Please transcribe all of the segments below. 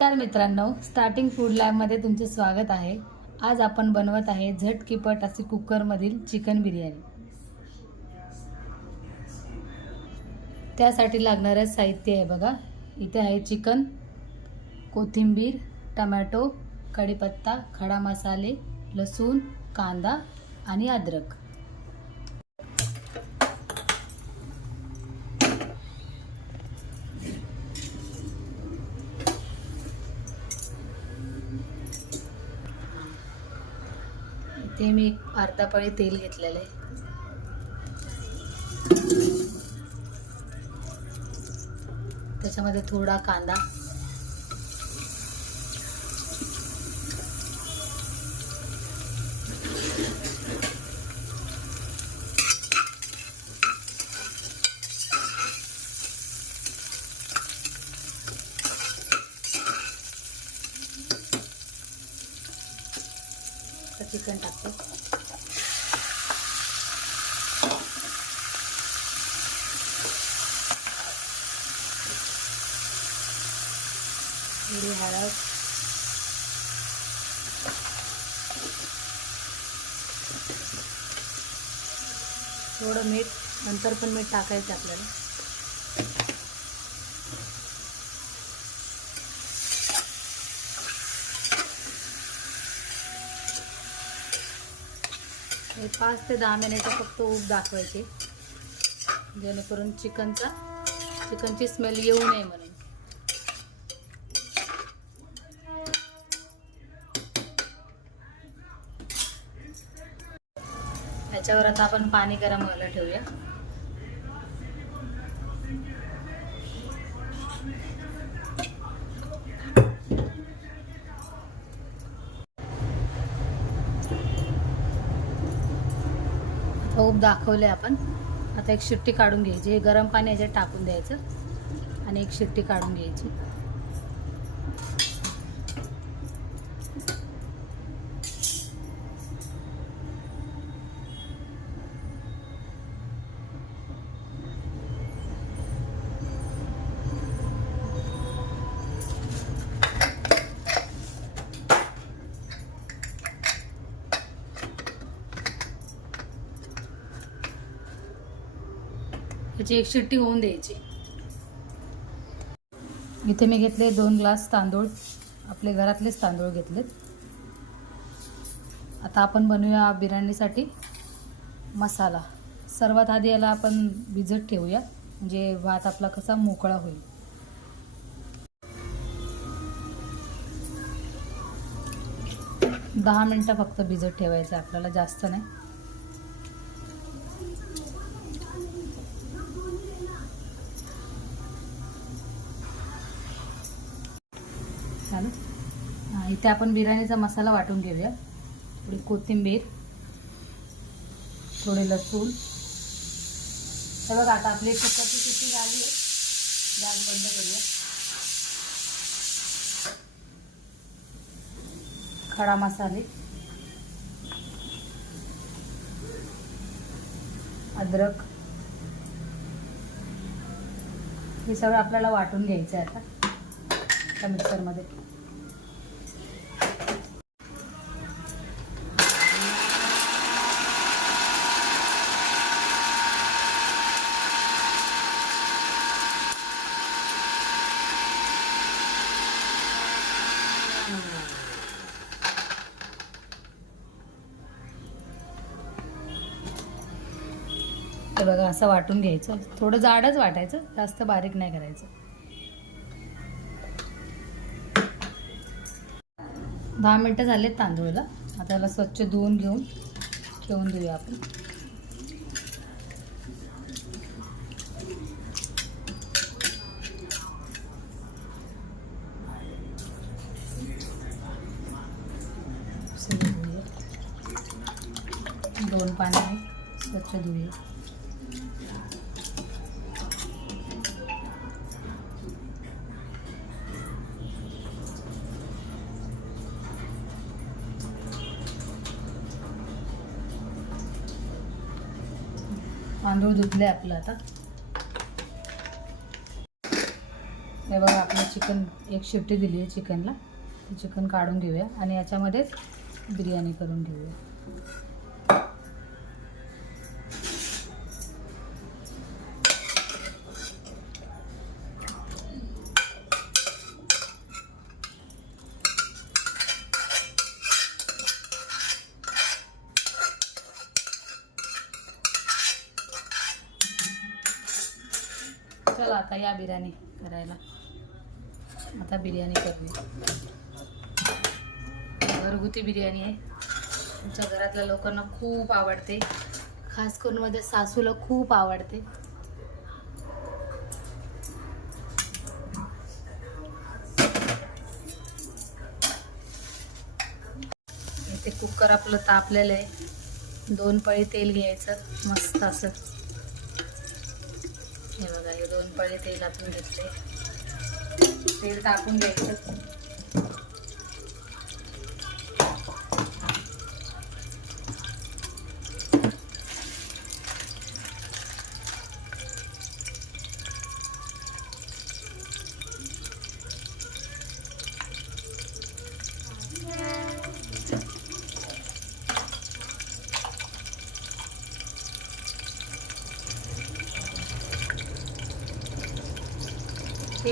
नमस्कार मित्रांनो starting food लॅबमध्ये तुमचे स्वागत आहे. आज आपण बनवत आहे झटकिपट अशी कुकरमधील चिकन बिर्याणी. त्यासाठी लागणारं साहित्य आहे बघा. इथे आहे चिकन कोथिंबीर टमॅटो कढीपत्ता खडा मसाले लसूण कांदा आणि अद्रक. इथे मी एक अर्धा पळी तेल घेतलेलं आहे. त्याच्यामध्ये थोडा कांदा आता चिकन टाकते थोडी हळद. थोडं मीठ नंतर पण मीठ टाकायचं आपल्याला. हे पाच ते दहा मिनिटं फक्त ऊब दाखवायचे. जेणेकरून चिकनचा चिकनची स्मेल येऊ नये म्हणून. याच्यावर आता आपण पाणी गरम व्हायला ठेवूया. आता दाखवले आपण. आता एक शिट्टी काढून घ्यायची. हे गरम पाणी याच्यात टाकून द्यायचं आणि एक शिट्टी काढून घ्यायची. त्याची एक शिट्टी होऊन द्यायची. इथे मी घेतले दोन ग्लास तांदूळ. आपले घरातलेच तांदूळ घेतलेत. आता आपण बनवूया बिर्याणीसाठी मसाला. सर्वात आधी याला आपण भिजत ठेवूया. म्हणजे भात आपला कसा मोकळा होईल. दहा मिनटं फक्त भिजत ठेवायचं आहे. आपल्याला जास्त नाही. चालू. इथे आपण बिर्याणीचा मसाला वाटून घेऊया. थोडी कोथिंबीर थोडे लसूण. हे बघा आता आपली कुकरची किती झाली आहे गॅस बंद करूया. खडा मसाले. अद्रक. हे सगळं आपल्याला वाटून घ्यायचं आहे आता. घ्यायचा मिक्सरमध्ये. बघा असं वाटून घ्यायचं. थोडं जाडच वाटायचं जास्त बारीक नाही करायचं. दहा मिनटं झालेत तांदूळला. आता त्याला स्वच्छ धुवून घेऊन ठेवून देऊया आपण. दोन पाणी स्वच्छ धुवूया धुतलं आहे आपलं आता. हे बघा आपलं चिकन एक शिफ्टी दिली आहे चिकनला. ते चिकन काढून घेऊया आणि याच्यामध्येच बिर्याणी करून घेऊया. चला आता या बिर्याणी करायला. आता बिर्याणी करूया. घरगुती बिर्याणी आहे. तुमच्या घरातल्या लोकांना खूप आवडते. खास करून माझ्या सासूला खूप आवडते. कुकर आपलं तापलेलं आहे. दोन पळी तेल घ्यायचं. मस्त असं. आपण पहिले दोन तेल आपण घेतले तेल टाकून घ्यायचं.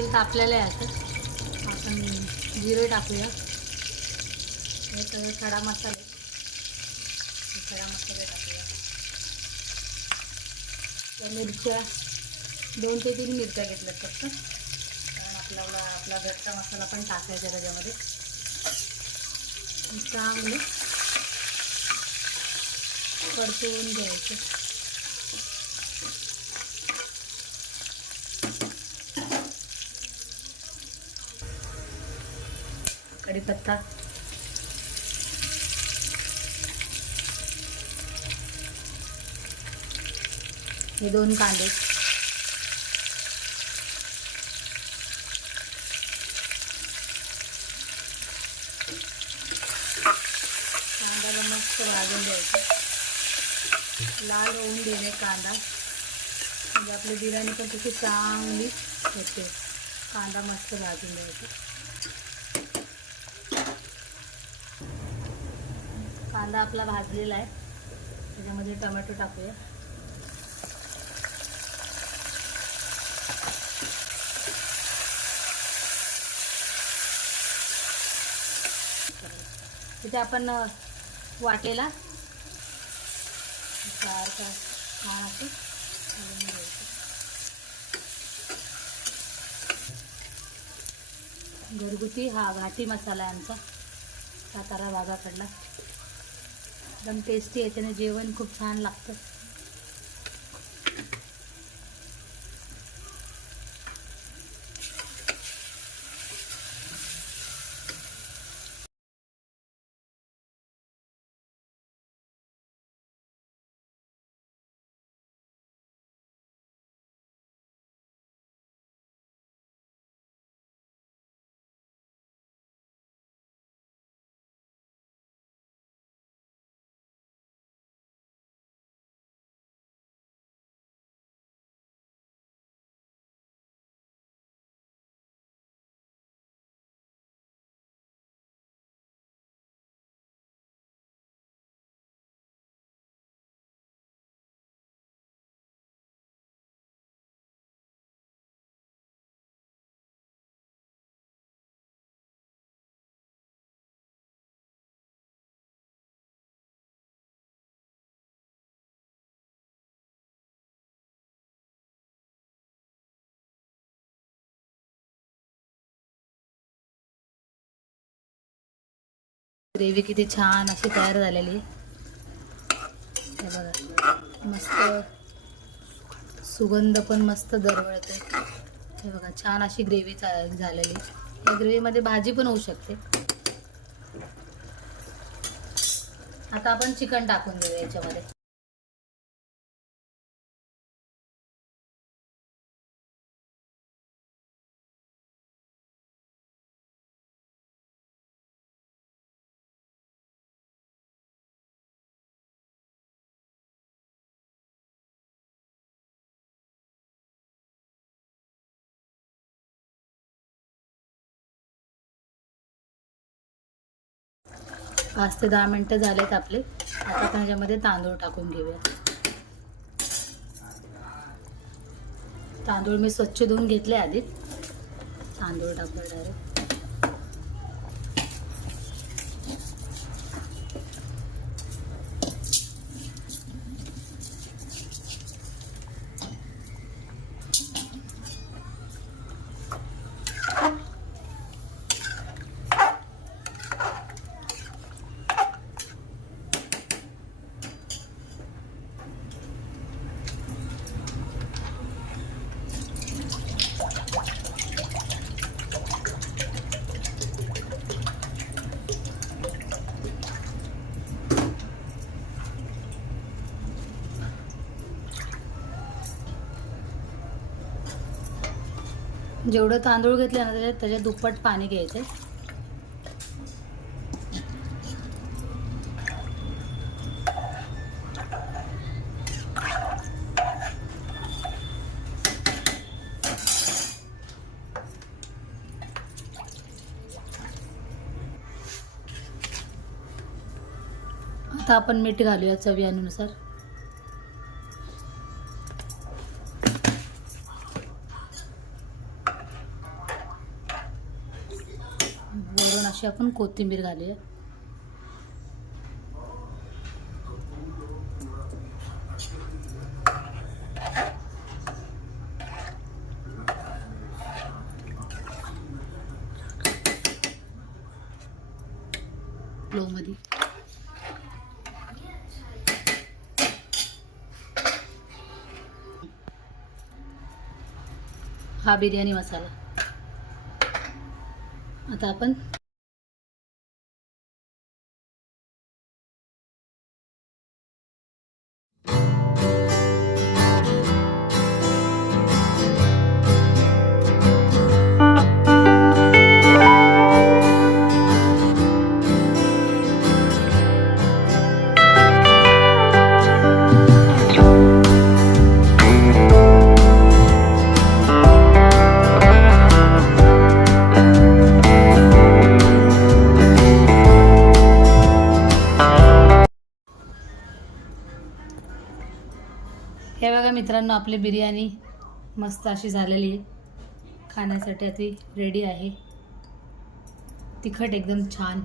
तेल तापलेलं आहे आता. आपण जिरे टाकूया. हे सगळे खडा मसाले. खडा मसाले टाकूया. त्या मिरच्या दोन ते तीन मिरच्या घेतल्यात फक्त. कारण आपल्याला आपला घरचा मसाला पण टाकायचा त्याच्यामध्ये. आणि चांगले परतवून कढीपत्ता हे दोन कांदे. कांद्याला मस्त भाजून द्यायचं लाल होऊन देणे कांदा. म्हणजे आपली बिर्याणी पण तशी चांगली होते. कांदा मस्त भाजून द्यायचा कांदा आपला भाजलेला आहे. त्याच्यामध्ये टोमॅटो टाकूया. तिथे आपण वाटेला सारखा छान असं घरगुती हा घाटी मसाला आहे आमचा. सातारा भागाकडला. एकदम टेस्टी याच्याने जेवण खूप छान लागतं. ग्रेव्ही किती छान अशी तयार झालेली. हे बघा. मस्त सुगंध पण मस्त दरवळते. हे बघा छान अशी ग्रेव्ही झालेली. या ग्रेव्हीमध्ये भाजी पण होऊ शकते. आता आपण चिकन टाकून देऊ याच्यामध्ये. पाच ते दहा मिनटं झालेत आपले. आता आपण ह्याच्यामध्ये तांदूळ टाकून घेऊया. तांदूळ मी स्वच्छ धुवून घेतले आधीच. तांदूळ टाकूया डायरेक्ट जेवढं तांदूळ घेतलं ना त्याच्यात त्याच्यात दुप्पट पाणी घ्यायचं आता आपण मीठ घालूया चवीनुसार. वरून आपण कोथिंबीर घालूया. मध्ये. हा बिर्याणी मसाला. आता आपण मित्रांनो आपली बिर्याणी मस्त अशी झालेली आहे. खाण्यासाठी ती रेडी आहे. तिखट एकदम छान.